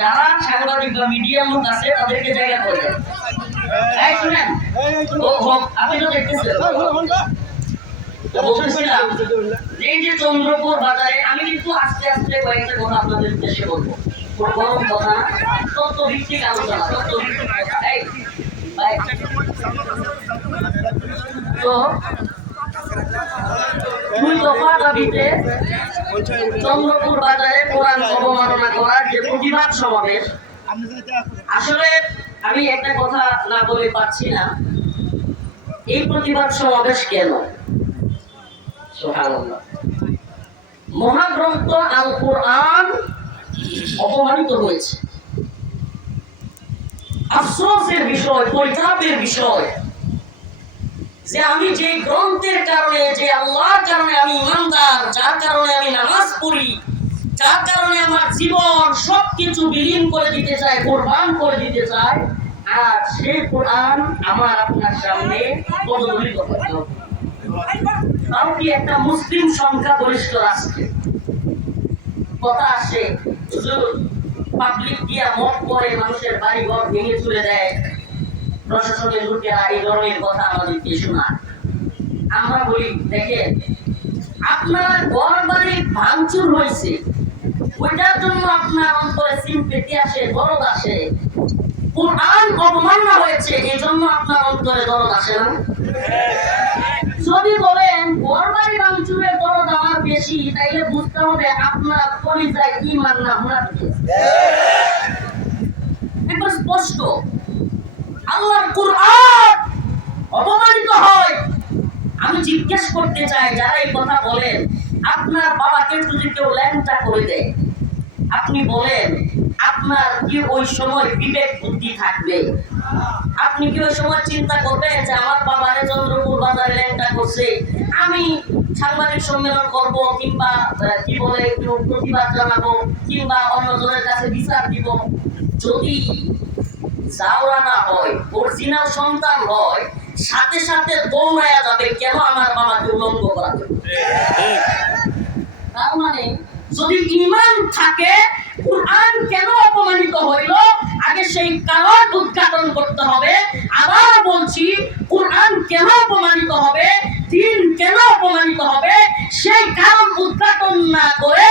যারা সাংবাদিক বা মিডিয়ার লোক আছে তাদেরকে জায়গা করে দেন। শুনেন, আপনি তো দেখতেছেন বলতেছিলাম এই যে চন্দ্রপুর বাজারে, আমি কিন্তু আস্তে আস্তে কয়েকটা কথা আপনাদের উদ্দেশ্যে বলবো, গরম কথা না, তথ্য ভিত্তিক আলোচনা, তথ্য ভিত্তিক কথা। তো দুই দফা দাবিতে চন্দ্রপুর বাজারে কোরআন অবমাননা করার যে প্রতিবাদ সমাবেশ, আসলে আমি একটা কথা না বলে পাচ্ছি না, এই প্রতিবাদ সমাবেশ কেন? সুবহানাল্লাহ, মহাগ্রন্থ আল কোরআন অপমানিত হয়েছে। আফসোসের বিষয়, পরিতাপের বিষয় যে আমি যে গ্রন্থের কারণে, যে আল্লাহর কারণে আমি ইমানদার, যার কারণে আমি নামাজ পড়ি, যার কারণে আমার জীবন সবকিছু বিলীন করে দিতে চাই, কোরবান করে দিতে চাই, আর সেই কোরআন আমার আপনার সামনে পদদলিত করতে হবে। তাও কি একটা মুসলিম সংখ্যা গরিষ্ঠ রাষ্ট্রে কথা আসে, পাবলিক দিয়া মত করে মানুষের বাড়ি ঘর ভেঙে চলে দেয়, প্রশাসনের লোকেরা এই ধরনের কথা আমাদেরকে শোনায়। আমরা বলি, দেখেন আপনার ঘর বাড়ি ভাঙচুর হয়েছে, ওইটার জন্য আপনার অন্তরে সিম্পেথি আসে, দরদ আসে। কোরআন অবমাননা হয়েছে, এই জন্য আপনার অন্তরে দরদ আসে না? যদি বলেন ঘর বাড়ি ভাঙচুরের দরদ আমার বেশি, তাইলে বুঝতে হবে আপনার পরিচয় ঈমান না মুনাফিক। একবার স্পষ্ট, আল্লাহর কোরআন অপমানিত হয়। আমি জিজ্ঞেস করতে চাই, যারা এই কথা বলেন, আপনার বাবাকে যদি কেউ ল্যাংটা করে দেয়, আপনি বলেন আপনার কি ওই সময় বিবেক বুদ্ধি থাকবে? আপনি কি ওই সময় চিন্তা করবেন যে আমার বাবারে চন্দ্রপুর বাজারে ল্যাংটা করছে, আমি সাংবাদিক সম্মেলন করব, কিংবা কি বলে একটু প্রতিবাদ জানাবো, কিংবা অন্যজনের কাছে বিচার দিব? যদি জাওরা না হয়, অরিজিনাল সন্তান হয়, সাথে সাথে দৌড়ায়া যাবে, কেন আমার বাবাকে উলঙ্গ করা যাবে? তার মানে যদি ঈমান থাকে, কোরআন কেন অপমানিত হইল, আগে সেই কারণ উদ্ঘাটন করতে হবে। আবার বলছি, কোরআন কেন অপমানিত হবে, দ্বীন কেন অপমানিত হবে, সেই কারণ উদ্ঘাটন না করে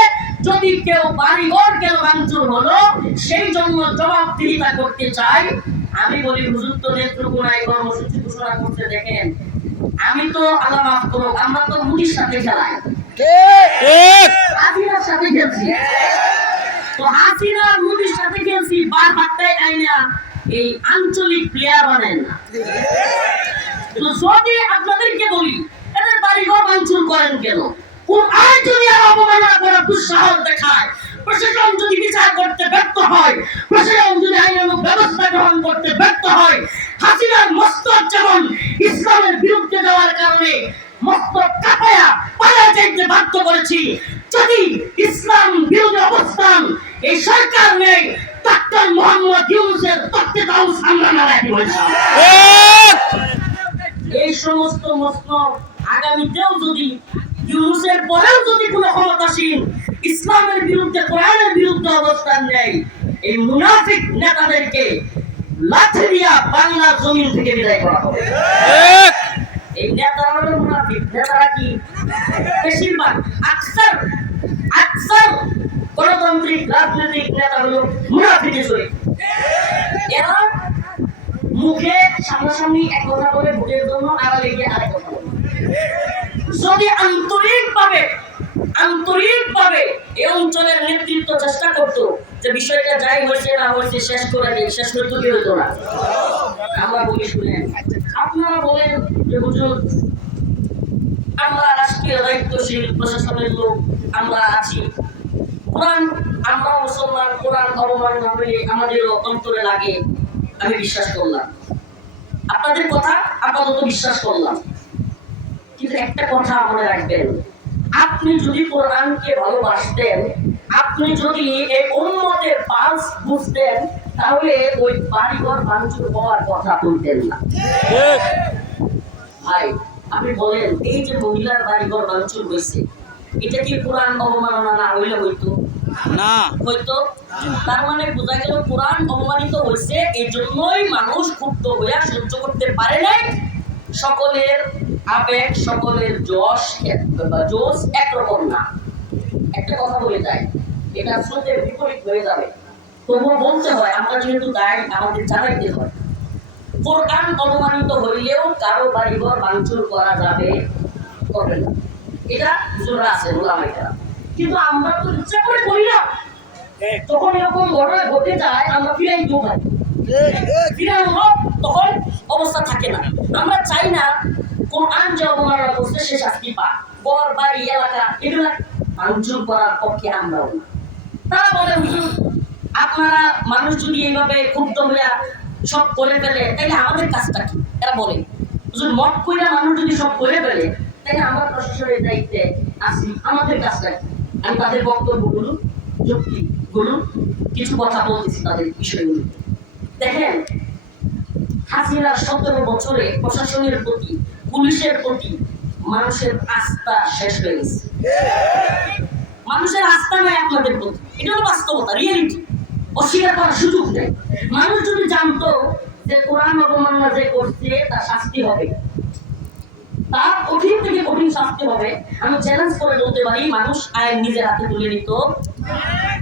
যদি কেউ বাড়িঘর কেন ভাঙচুর হলো, সেই জন্য জবাবদিহিতা করতে চাই, আমি বলি হুজুর তো নেত্রকোনায় কর্মসূচি ঘোষণা করতে দেখেন, আমি তো আল্লাহ মাফ করো, আমরা তো মুদির সাথে খেলাই, হাসিনার সাথে খেলছি, তো হাসিনার মুদির সাথে খেলছি, বার হাতটাই আইনা এই আঞ্চলিক প্লেয়ার বানেন না। তো যদি আপনাদেরকে বলি এদের বাড়িঘর ভাঙচুর করেন কেন, কোরআন যদি আর অবমাননা করার দুঃসাহস দেখায়, প্রশাসন যদি বিচার করতে ব্যর্থ হয়, প্রশাসন যদি আইনানুগ ব্যবস্থা গ্রহণ করতে ব্যর্থ হয়, হাসিনার মস্তক যেমন ইসলামের বিরুদ্ধে যাওয়ার কারণে মস্তক কাঁপায়া পালা যাইতে বাধ্য করেছি, যদি ইসলাম বিরোধী অবস্থান এই সরকার নেই, ডাক্তার মোহাম্মদ ইউনূসের তত্ত্বাবধানে আমরা নারায়ণ বলছিলাম। এই সমস্ত মস্তক আগামীতেও যদি ইউনূসের পরেও যদি কোনো ক্ষমতাসীন ইসলামের বিরুদ্ধে, কোরআনের বিরুদ্ধে অবস্থান নেয়, এই মুনাফিক নেতাদেরকে লাঠি দিয়া বাংলার জমিন থেকে বিদায় করা হবে। এই নেতারা হলো মুনাফিক। নেতারা কি? বেশিরভাগ আকসার গণতান্ত্রিক রাজনৈতিক নেতা হলো মুনাফিকে জড়িত। এরা মুখে সামনাসামনি এক কথা বলে, ভোটের জন্য আড়ালে গিয়ে আরেক কথা বলে। যদি আন্তরিকভাবে এই অঞ্চলের নেতৃত্ব চেষ্টা করতো যে বিষয়টা যাই হয়েছে না হয়েছে শেষ করে দিই, শেষ করতে কি হইতো না? আমরা বলি, শুনেন, আপনারা বলেন যে হুজুর আমরা রাষ্ট্রীয় দায়িত্বশীল প্রশাসনের লোক, আমরা আছি, কোরআন, আমরা মুসলমান, কোরআন অবমাননা হলে আমাদেরও অন্তরে লাগে, আমি বিশ্বাস করলাম, আপনাদের কথা আপাতত বিশ্বাস করলাম, কিন্তু একটা কথা মনে রাখবেন, আপনি যদি কোরআনকে ভালোবাসতেন, আপনি যদি এই উম্মতের পালস বুঝতেন, তাহলে ওই বাড়িঘর ভাঙচুর হওয়ার কথা বলতেন না। ভাই আপনি বলেন, এই যে মহিলার বাড়িঘর ভাঙচুর হয়েছে, এটা কি কোরআন অবমাননা না হইলে হইতো না হইতো? তার মানে বোঝা গেল কোরআন অপমানিত হয়েছে, এই জন্যই মানুষ ক্ষুব্ধ হইয়া সহ্য করতে পারে নাই। সকলের আবেগ, সকলের জোশ একরকম না। একটা কথা বলে যায়, এটা স্রোতের বিপরীত হয়ে যাবে, তবুও বলতে হয়, আমরা যেহেতু দায় আমাদের জানাইতে হয়। কোরআন অপমানিত হইলেও কারো বাড়িঘর ভাঙচুর করা যাবে, করবে না, এটা হুজুররা আছে, ওলামাইরা। কিন্তু আমরা তো ইচ্ছা করে করি না। যখন এরকম ঘটনা ঘটে যায় আমরা ফিরাই দিও ভাই, ফিরাই হোক, তখন অবস্থা থাকে না। আমরা চাই না কোরআন যে অবমাননা করছে সে শাস্তি পাক। ঘর বাড়ি এলাকা এগুলা ভাঙচুর করার পক্ষে আমরাও না। তারা বলে হুজুর আপনারা মানুষ যদি এইভাবে ক্ষুব্ধ হইয়া সব করে ফেলে তাহলে আমাদের কাজটা কি? এরা বলে হুজুর মত কইরা মানুষ যদি সব করে ফেলে তাহলে আমরা প্রশাসনের দায়িত্বে আছি, আমাদের কাজটা কি? আমি তাদের বক্তব্যগুলো, যুক্তিগুলো, কিছু কথা বলতেছি তাদের বিষয়গুলো। দেখেন, হাসিনা 17 বছরে প্রশাসনের প্রতি, পুলিশের প্রতি মানুষের আস্থা শেষ হয়ে গেছে। মানুষের আস্থা নাই আপনাদের প্রতি, এটা হলো বাস্তবতা, রিয়েলিটি, অস্বীকার করার সুযোগ নেই। মানুষ যদি জানতো যে কোরআন অবমাননা যে করছে তার শাস্তি হবে, তার কঠিন থেকে কঠিন শাস্তি হবে, আমি চ্যালেঞ্জ করে বলতে পারি মানুষ আইন নিজের হাতে তুলে নিত।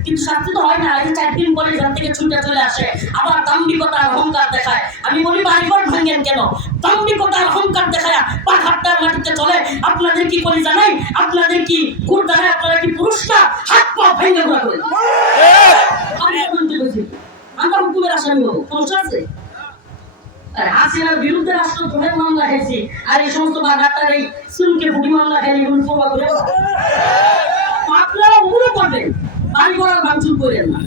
কিন্তু শাস্তি তো হয় না। এই 4 দিন পরে এখান থেকে ছুটে চলে আসে, আবার দাম্ভিকতার অহংকার দেখায়। আমি বলি বাড়িঘর ভাঙেন কেন? দাম্ভিকতার অহংকার দেখায় পাহাড়টার মাটিতে চলে। আপনাদের কি করে জানাই? আপনাদের কি গুড় দাঁড়ায়? আপনারা কি পুরুষ না? হাত পা ভেঙে ঘোরা করেন। আমরা হুকুমের আসামি হবো, সমস্যা আছে? হাসিনার বিরুদ্ধে রাষ্ট্রদ্রোহের মামলা খেয়েছি, আর এই সমস্ত বাগাতার এই সুনকে বুড়ি মামলা খেয়ে এগুলো প্রভাব করে আপনারা ওগুলো করবেন, বাড়ি ঘর ভাঙচুর করেন না।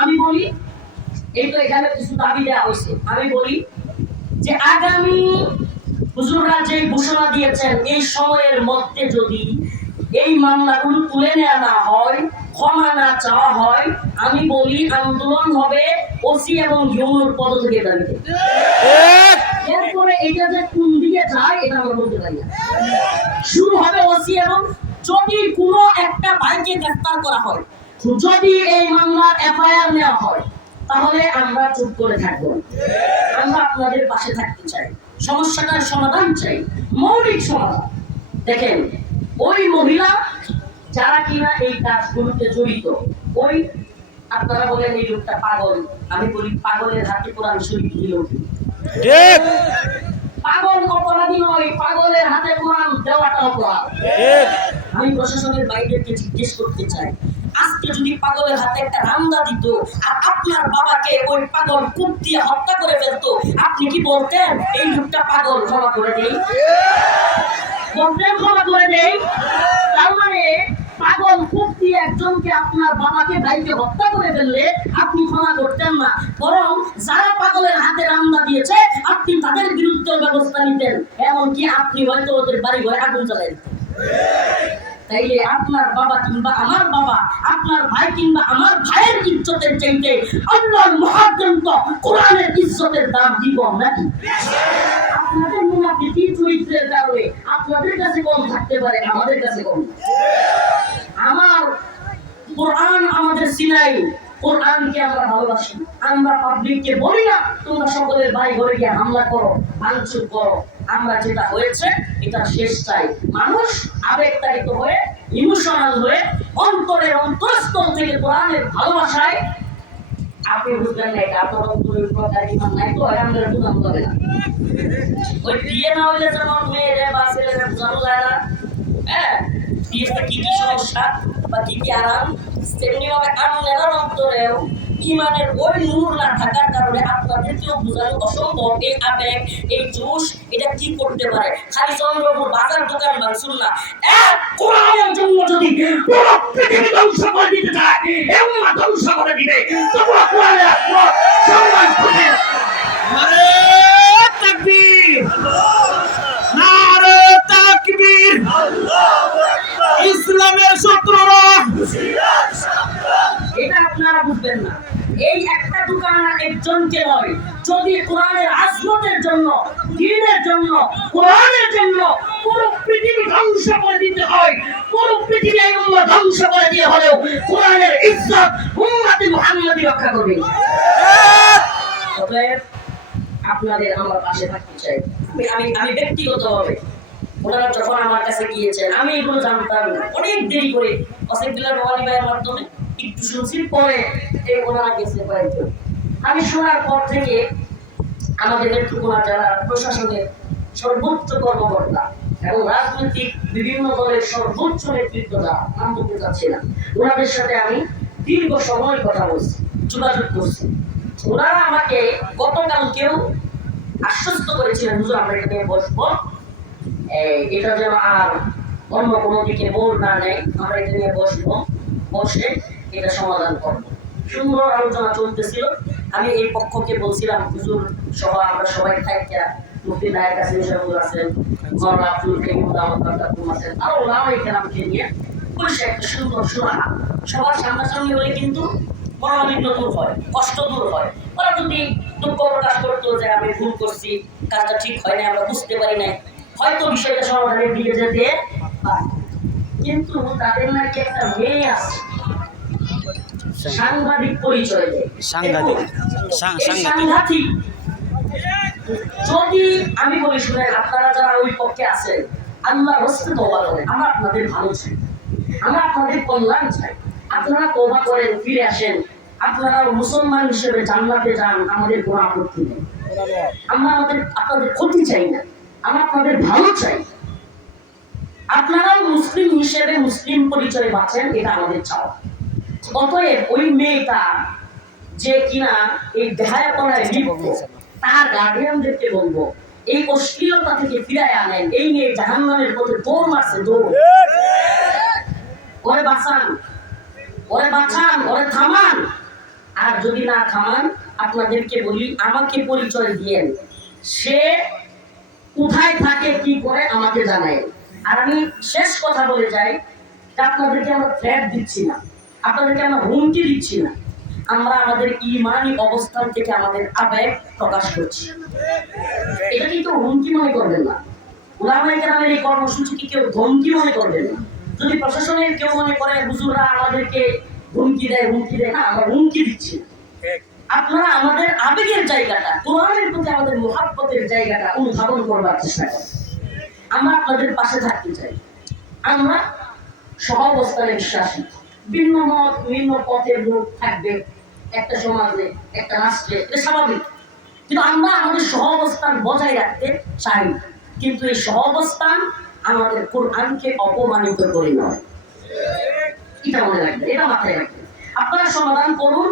আমি বলি, এই তো এখানে কিছু দাবি দেওয়া হয়েছে, আমি বলি যে আগামী হুজুররা যে ঘোষণা দিয়েছেন এই সময়ের মধ্যে যদি এই মামলাগুলো তুলে নেওয়া না হয়, ক্ষমা না চাওয়া হয়, আমি বলি আন্দোলন হবে ওসি এবং ইউনুর পদত্যাগের দাবিতে। এরপরে এটা যে কোন দিকে যায় এটা আমরা বলতে পারি না। শুরু হবে ওসি এবং যদি কোনো একটা ভাইকে গ্রেফতার করা হয়, যদি এই মামলার এফআইআর নেওয়া হয়, তাহলে আমরা চুপ করে থাকবো। আমরা আপনাদের পাশে থাকতে চাই, সমস্যাটার সমাধান চাই, মৌলিক সমাধান। দেখেন, ওই মহিলা যারা কিনা এই কাজগুলোতে জড়িত, ওই আপনারা বলেন এই লোকটা পাগল, আমি বলি পাগলের হাতে কোরআন শরীফ দিল কি? ঠিক। পাগল অপরাধী নয়, পাগলের হাতে কোরআন দেওয়াটা অপরাধ। ঠিক। আমি প্রশাসনের বাইরেকে জিজ্ঞেস করতে চাই, আজকে যদি পাগলের হাতে একটা রামদা দিত আর আপনার বাবাকে ওই পাগল কূপ দিয়ে হত্যা করে ফেলতো, আপনি কি বলতেন এই লোকটা পাগল, ক্ষমা করে দেই? বলতেন ক্ষমা করে দেই? তার মানে পাগল কূপ দিয়ে একজনকে, আপনার বাবাকে, ভাইকে হত্যা করে ফেললে আপনি ক্ষমা করতেন না, বরং যারা পাগলের হাতে রামদা দিয়েছে আপনি তাদের বিরুদ্ধে ব্যবস্থা নিতেন, এমনকি আপনি হয়তো ওদের বাড়ি ঘরে আগুন জ্বালাই দিতেন। তাইলে আপনার বাবা কিংবা আমার বাবা, আপনার ভাই কিংবা আমার ভাইয়ের ইজ্জতের চাইতে আল্লাহর মহাগ্রন্থ কোরআনের ইজ্জতের দাম দিব নাকি? আপনাদের মুনাফিকি চরিত্রের কারণে আপনাদের কাছে কম থাকতে পারে, আমাদের কাছে কম। আমার কোরআন আমাদের সিনাই, কোরআনকে আমরা ভালোবাসি। আমরা পাবলিককে বলি না তোমরা সকলের বাড়ি ঘরে গিয়ে হামলা করো, ভাঙচুর করো। আমরা যেটা হয়েছে এটা শেষ চাই। মানুষ আবেগতাড়িত হয়ে, ইমোশনাল হয়ে, অন্তরের অন্তরস্থল থেকে কোরআনের ভালোবাসায়, আপনি বুঝলেন না এটা আপনার অন্তরের প্রকার ইমান নাই তো আমাদের বুঝানো যাবে না। ওই বিয়ে না হইলে যেমন মেয়েরা বা ছেলেরা বোঝানো যায় না, হ্যাঁ, বিয়েতে কি কি সমস্যা বা কি কি আরাম, তেমনি ভাবে আপনার অন্তরেও ইমানের ওই নূর না থাকার কারণে আপনাদেরকেও বোঝানো অসম্ভব। এই আবেগ, এই জোশ, এটা কি করতে পারে? খালি চন্দ্রপুর বাজার দোকান ভাঙছুন না, এক কোরআনের জন্য যদি পুরো পৃথিবী ধ্বংস করে দিতে চায়, এমন ধ্বংস করে দিবে, তবুও কোরআনের সম্মান করবে। নারে তাকবীর, নারে তাকবীর। ইসলামের শত্রুরা, এটা আপনারা বুঝবেন না। এই একটা দোকান আর একজনকে নয়, যদি কোরআনের আজমতের জন্য, দ্বীনের জন্য, কোরআনের জন্য পুরো পৃথিবী ধ্বংস করে দিতে হয়, পুরো পৃথিবী এই উম্মাহ ধ্বংস করে দিয়ে হলেও কোরআনের ইজ্জত উম্মতে মুহাম্মাদি রক্ষা করবে। অতএব আপনাদের আমার পাশে থাকতে চাই। আমি ব্যক্তিগতভাবে ওনারা যখন আমার কাছে গিয়েছেন আমি এগুলো জানতাম না, অনেক দেরি করে অসেকুলার রওয়ানি ভাইয়ের মাধ্যমে একটু শুনছি, পরে এই ওনারা গেছে কয়েকজন। আমি শোনার পর থেকে আমাদের নেতৃত্বরা যারা প্রশাসনের সর্বোচ্চ কর্মকর্তা এবং রাজনৈতিক বিভিন্ন দলের সর্বোচ্চ নেতৃত্বরা, নাম বলতে চাচ্ছি না, ওনাদের সাথে আমি দীর্ঘ সময় কথা বলছি, যোগাযোগ করছি। ওনারা আমাকে গতকালকেও আশ্বস্ত করেছিলেন, হুজুর আমরা এটা নিয়ে বসবো, এটা যেন আর অন্য কোনো দিকে মোড় না নেয়, আমরা এটা নিয়ে বসবো, বসে এটা সমাধান করবো। সুন্দর আলোচনা চলতেছিল। আমি এই পক্ষকে বলছিলাম, হুজুর সহ আমরা সবাই থাকি, মুফতি নায়েক আছেন, হুজুর আছেন, মাওলানা আব্দুল কাইয়ুম দাওয়াত বারকাতুহু আছেন, আরো ওলামায়ে কেরামকে নিয়ে বসে একটা সুন্দর সুরাহা, সবার সামনাসামনি হলে কিন্তু মনোমালিন্য দূর হয়, কষ্ট দূর হয়। ওরা যদি দুঃখ প্রকাশ করতো যে আমি ভুল করছি, কাজটা ঠিক হয় না, আমরা বুঝতে পারি না, হয়তো বিষয়টা সমাধানের দিকে যেতে পারে। কিন্তু তাদের নাকি একটা মেয়ে আছে, সাংবাদিক পরিচয় দেয়, সাংঘাতিক। যদি আমি বলি শুনেন, আপনারা যারা ওই পক্ষে আছেন, আল্লাহর হস্তে তওবা করেন, আমরা আপনাদের ভালো চাই, আমরা আপনাদের কল্যাণ চাই, আপনারা তওবা করেন, ফিরে আসেন, আপনারা মুসলমান হিসেবে জান্নাতে যান, আমাদের কোনো আপত্তি নেই। আমরা আপনাদের ক্ষতি চাই না, আমরা আপনাদের ভালো চাই। আপনারাও মুসলিম হিসেবে মুসলিম পরিচয় বাঁচেন, এটা আমাদের চাওয়া। অতএব ওই মেয়েটা যে কিনা এই দেহায়াপনায় লিপ্ত, তার গার্ডিয়ানদেরকে বলবো এই অশ্লীলতা থেকে ফিরায় আনেন। এই মেয়ে জাহান্নামের পথে দৌড় মারছে, দৌড়। ওরে বাঁচান, ওরে বাঁচান, ওরে থামান। আর যদি না থামান, আপনাদেরকে বলি আমাকে পরিচয় দিয়েন, সে কোথায় থাকে, কি করে আমাকে জানায়। আর আমি শেষ কথা বলে যাই, আপনাদেরকে আমরা থ্রেট দিচ্ছি না, আপনাদেরকে আমরা হুমকি দিচ্ছি না, আমরা আমাদের ঈমানি অবস্থান থেকে আমাদের আবেগ প্রকাশ করছি। এটা কিন্তু হুমকি মনে করবেন না, উলামায়ে কেরামের এই কর্মসূচিকে কেউ ধমকি মনে করবেন না। যদি প্রশাসনের কেউ মনে করে হুজুররা আমাদেরকে হুমকি দেয় না, আমরা হুমকি দিচ্ছি। আপনারা আমাদের আবেগের জায়গাটা, কোরআনের প্রতি আমাদের মুহাব্বতের জায়গাটা অনুধাবন করবার চেষ্টা করেন। আমরা আপনাদের পাশে থাকতে চাই। আমরা সহাবস্থানে বিশ্বাসী। ভিন্ন মত, ভিন্ন পথের লোক থাকবে একটা সমাজে, একটা রাষ্ট্রে, এটা স্বাভাবিক। কিন্তু আমরা আমাদের সহাবস্থান বজায় রাখতে চাই, কিন্তু এই সহাবস্থান আমাদের কোরআনকে অপমানিত করে নয়। এটা মনে রাখবেন, এটা মাথায় রাখবেন। আপনারা সমাধান করুন।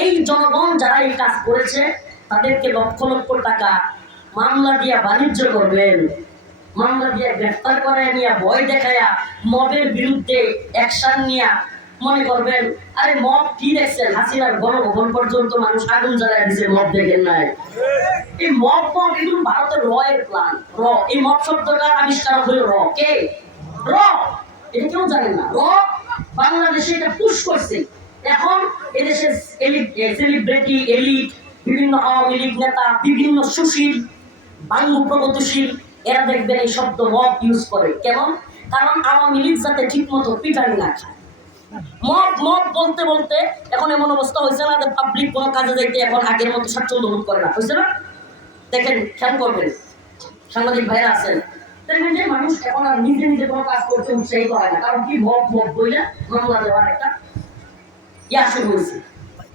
এই জনগণ যারা এই কাজ করেছে তাদেরকে লক্ষ লক্ষ টাকা মামলা দিয়া বাণিজ্য করবেন, মামলা দিয়ে গ্রেফতার করে নিয়ে ভয় দেখায়া মবের বিরুদ্ধে অ্যাকশন নিয়ে মনে করবেন আরে মব কি দেখছেন, হাসিনার গণভবন পর্যন্ত মানুষ আগুন জ্বালায় দিচ্ছে, মব দেখেন নাই। এই মব এগুলো ভারতের র এর প্ল্যান। র, এই মব শব্দটার আবিষ্কার হলো র। কে? র। এটা কেউ জানেন না। র বাংলাদেশে এটা পুশ করছে। এখন এদেশের সেলিব্রিটি, এলিট, বিভিন্ন আওয়ামী লীগ নেতা, বিভিন্ন সুশীল, বাংলা প্রগতিশীল, এরা দেখবেন এই শব্দ মব ইউজ করে। কেমন? কারণ আওয়ামী লীগ যাতে ঠিক মতো পিটানি না খায়। মব মব বলতে বলতে এখন এমন অবস্থা হয়েছে না যে পাবলিক কোনো কাজে যাইতে এখন আগের মতো স্বাচ্ছন্দ্য বোধ করে না, হয়েছে না? দেখেন, খেয়াল করবেন, সাংবাদিক ভাইরা আছেন, দেখবেন যে মানুষ এখন আর নিজে নিজে কোনো কাজ করতে উৎসাহিত হয় না। কারণ কি, মব মব বইলে মামলা দেওয়ার একটা ইয়া শুরু হয়েছে।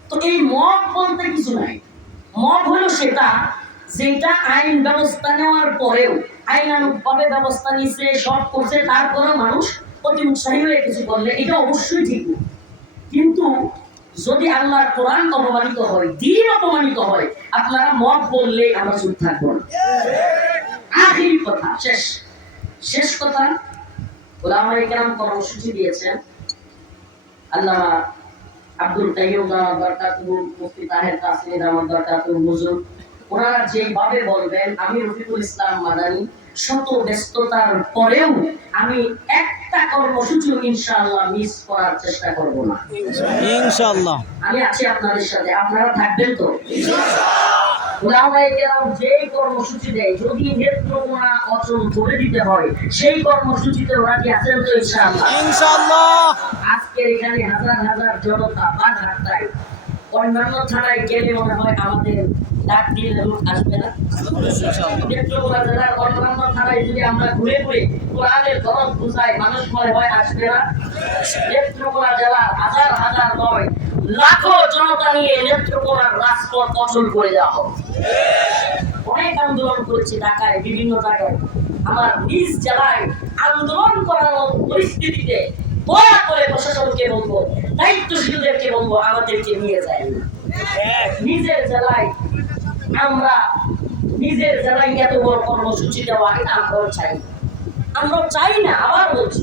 তো এই মব বলতে কিছু নাই। মব হলো সেটা যেটা আইন ব্যবস্থা নেওয়ার পরেও, আইনানুগভাবে ব্যবস্থা নিচ্ছে, সব করছে, তারপরেও মানুষ অতি উৎসাহী হয়ে কিছু করলে এটা অবশ্যই ঠিক না। কিন্তু যদি আল্লাহর কোরআন অপমানিত হয়, দ্বীন অপমানিত হয়, আপনারা মব বললে আমরা চুপ থাকবো না। আখিরি কথা, শেষ কথা, উলামায়ে কেরাম কর্মসূচি দিয়েছেন। আল্লামা আব্দুল কাইয়ুম দাওয়াত বারকাতুহু, মুফতি তাহের কাসেমী দাওয়াত বারকাতুহু হুজুর, ওনারা যেভাবে বলবেন, আমি রফিকুল ইসলাম মাদানী শত ব্যস্ততার পরেও আমি একটা কর্মসূচিও ইনশাআল্লাহ মিস করার চেষ্টা করব না। ইনশাআল্লাহ। আমি আছি আপনাদের সাথে, আপনারা থাকবেন তো? ওলামায়ে কেরাম যে কর্মসূচি দেয়, যদি নেত্রকোনা অচল করে দিতে হয়, সেই কর্মসূচিতে ওরা কি আছেন তো? ইনশাআল্লাহ। ইনশাআল্লাহ। আজকের এখানে হাজার হাজার জনতা বাঘাটায়, অন্যান্য থানায় গেলে মনে হয় আমাদের ডাক দিলে লোক আসবে না। নেত্রকোনা জেলার অন্যান্য থানায় যদি আমরা ঘুরে ঘুরে কোরআনের দরদ বুঝাই, মানুষ মনে হয় আসবে না। নেত্রকোনা জেলার হাজার হাজার নয় লাখো জনতা নিয়ে নেত্রকোনার রাজপথ অচল করে দেওয়া হবে। অনেক আন্দোলন করেছি ঢাকায়, বিভিন্ন জায়গায়। আমার নিজ জেলায় আন্দোলন করার পরিস্থিতিতে দয়া করে প্রশাসনকে বলবো, দায়িত্বশীলদেরকে বলবো, আমাদেরকে নিয়ে যায় না। নিজের জেলায় আমরা নিজের জেলায় এত বড় কর্মসূচি দেওয়া, এটা আমরাও চাই না। আমরাও চাই না, আবার বলছি।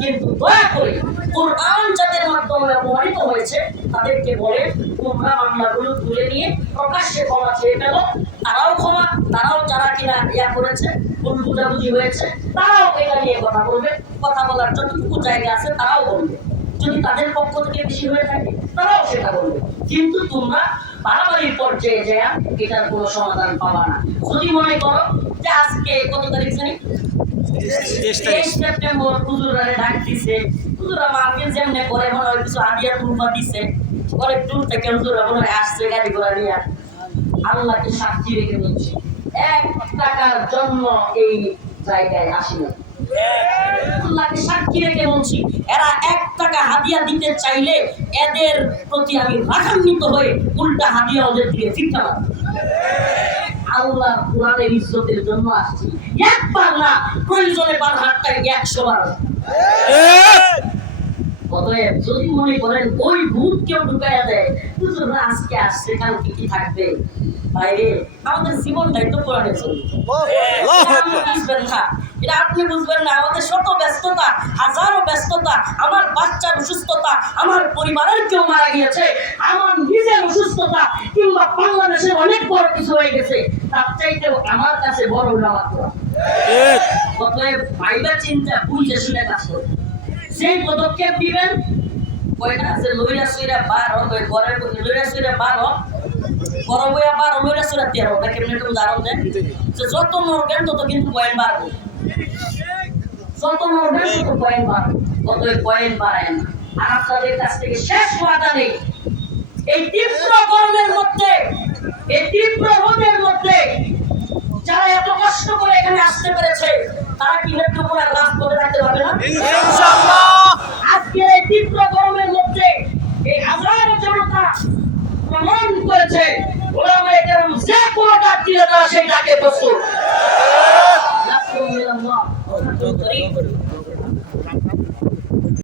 কিন্তু দয়া করে কোরআন যাদের মাধ্যমে অপমানিত হয়েছে তাদেরকে বলে তোমরা মামলাগুলো তুলে নিয়ে প্রকাশ্যে ক্ষমা চেয়ে ফেলো। তারাও ক্ষমা, তারাও যারা কিনা ইয়া করেছে, ভুল বুঝাবুঝি হয়েছে, তারাও এটা নিয়ে কথা বলবে। কথা বলার যতটুকু জায়গা আছে তারাও বলবে। যদি তাদের পক্ষ থেকে বেশি হয়ে থাকে তারাও সেটা বলবে। কিন্তু তোমরা বাড়াবাড়ির পর্যায়ে যায় এটার কোনো সমাধান পাবা না। যদি মনে করো যে আজকে কত তারিখ জানি, 23 সেপ্টেম্বর হুজুরারে ডাক দিছে, হুজুরা মাহফিল যেমনে করে মনে হয় কিছু হাদিয়া তুলফা দিছে, অনেক দূর থেকে হুজুরা মনে হয় আসছে গাড়ি ঘোড়া নিয়ে। আল্লাহকে সাক্ষী রেখে বলছি, 1 টাকার জন্য এই জায়গায় আসিনি। আল্লাহকে সাক্ষী রেখে বলছি, এরা 1 টাকা হাদিয়া দিতে চাইলে এদের প্রতি আমি রাগান্বিত হয়ে উল্টা হাদিয়া ওদের দিকে ফিরতে পারি। আল্লাহ কোরআনের ইজ্জতের জন্য আসছি, একবার না, প্রয়োজনে বার হাতটাই 100 বার। অতএব যদি মনে করেন ওই ভূত কেউ ঢুকাইয়া দেয়, হুজুররা আজকে আসছে কালকে কি থাকবে, বাইরে আমাদের জীবনটাই তো কোরআনে চলবে। আপনি বুঝবেন না, এটা আপনি বুঝবেন না। আমাদের শত ব্যস্ততা, হাজারো ব্যস্ততা, আমার বাচ্চার অসুস্থতা, আমার পরিবারের কেউ মারা গিয়েছে, আমার নিজের অসুস্থতা, কিংবা বাংলাদেশে অনেক বড় কিছু হয়ে গেছে, তার চাইতেও আমার কাছে বড় আমার কোরআন। অতএব ভাইবা চিন্তা বুঝে শুনে কাজ করবে। সেই পদক্ষেপ দিবেন কয়টা আছে, লইরা সইরা 12 ঘরে লইরা সইরা 12 করবয়া 12 লইরা সইরা 13। ওটা কেমনে একটু উদাহরণ দেন। যে যত নরবেন তত কিন্তু পয়েন্ট বাড়বে, যত নরবেন তত পয়েন্ট বাড়বে। অতএব পয়েন্ট বাড়ায় না। আর আপনাদের কাছ থেকে শেষ ওয়াদা নেই, এই তীব্র গরমের মধ্যে, এই তীব্র রোদের মধ্যে যারা এত কষ্ট করে এখানে আসতে পেরেছে, তারা কি নেত্রকোনার রাজপথে থাকতে পারবে না? ইনশাআল্লাহ।